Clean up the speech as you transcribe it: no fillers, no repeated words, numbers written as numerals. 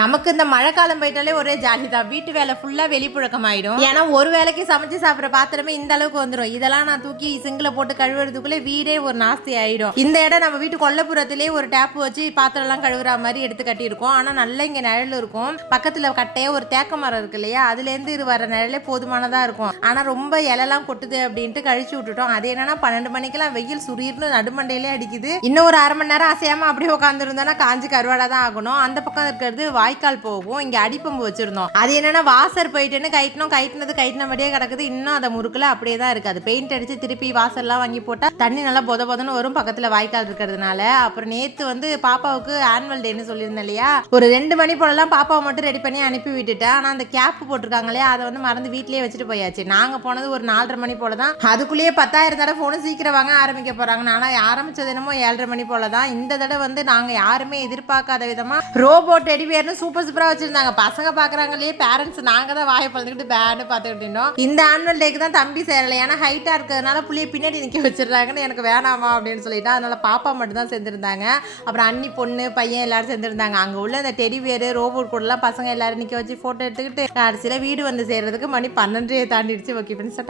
நமக்கு இந்த மழை காலம் போயிட்டாலே ஒரே ஜாலி தான். வீட்டு வேலை ஃபுல்லா வெளிப்புழக்கம் ஆயிடும். ஏன்னா ஒரு வேலைக்கு சமைச்சு சாப்பிட்ற பாத்திரமே இந்த அளவுக்கு வந்துடும். இதெல்லாம் நான் தூக்கி சிங்கில போட்டு கழுவுறதுக்குள்ளே வீடே ஒரு நாஸ்தி ஆயிடும். இந்த இடம் நம்ம வீட்டு கொல்லப்புறத்திலே ஒரு டேப் வச்சு பாத்திரம் எல்லாம் கழுவுற மாதிரி எடுத்து கட்டியிருக்கோம். ஆனா நல்லா இங்க நிழல் இருக்கும். பக்கத்துல கட்டையே ஒரு தேக்க மரம் இருக்கு இல்லையா, அதுல இருந்து இது வர நிழலே போதுமானதா இருக்கும். ஆனா ரொம்ப இலெல்லாம் கொட்டுது அப்படின்ட்டு கழிச்சு விட்டுட்டோம். அது என்னன்னா 12 மணிக்கெல்லாம் வெயில் சுரீர்னு நடுமண்டையிலே அடிக்குது. இன்னும் ஒரு அரை மணி நேரம் அசையாம அப்படியே உட்காந்துருந்தோம்னா காஞ்சி கருவாடா தான் ஆகணும். அந்த பக்கம் இருக்கிறது வாய்க்கால் போகும். இங்க அடிப்பம்பு வச்சிருந்தோம். அது என்னன்னா வாசர் போயிட்டுன்னு கைட்டினபடியே கிடக்குது. இன்னும் அதை முறுக்குல அப்படியே தான் இருக்கு. அது பெயிண்ட் அடிச்சு திருப்பி வாசல்லாம் வாங்கி போட்டா தண்ணி நல்லா பொத பொதன்னு வரும். பக்கத்துல வாய்க்கால் இருக்கிறதுனால. அப்புறம் நேத்து பாப்பாவுக்கு ஆனுவல் டேன்னு சொல்லியிருந்தேன் இல்லையா, ஒரு 2 மணி போலலாம் பாப்பாவை மட்டும் ரெடி பண்ணி அனுப்பி விட்டுட்டேன். ஆனா அந்த கேப் போட்டிருக்காங்க இல்லையா, அதை மறந்து வீட்லயே வச்சுட்டு போயாச்சு. நாங்க போனது ஒரு 4:30 மணி போலதான். அதுக்குள்ளேயே 10,000 தடவை போன சீக்கிரம் வாங்க ஆரம்பிக்க போறாங்க. ஆனா ஆரம்பிச்சது என்னமோ 7:30 மணி போலதான். இந்த தடவை நாங்க யாருமே எதிர்பார்க்காத விதமா ரோபோட் டெடிபியர்னு சூப்பர் சூப்பரா வச்சிருந்தாங்க. பசங்க பாக்குறாங்களே, பேரண்ட்ஸ் நாங்க தான் வாயை பழந்துக்கிட்டு பேன்னு பார்த்துக்கிட்டு இருந்தோம். இந்த ஆனுவல் டேக்கு தான் தம்பி சேரல. ஏன்னா ஹைட்டா இருக்கிறதுனால புள்ளிய பின்னாடி நிக்க வச்சிருந்தாங்கன்னு எனக்கு வேணாமா அப்படின்னு சொல்லிட்டு அதனால பாப்பா மட்டும் தான் சேர்ந்துருந்தாங்க. அப்புறம் அண்ணி பொண்ணு பையன் எல்லாரும் சேர்ந்துருந்தாங்க. அங்க உள்ள இந்த டெடிபியர் ரோபோட் கூட எல்லாம் பசங்க எல்லாரும் நிக்க வச்சு போட்டோ எடுத்துக்கிட்டு கடைசியில வீடு சேர்றதுக்கு மணி 12 தாண்டிடுச்சு. Okay friends.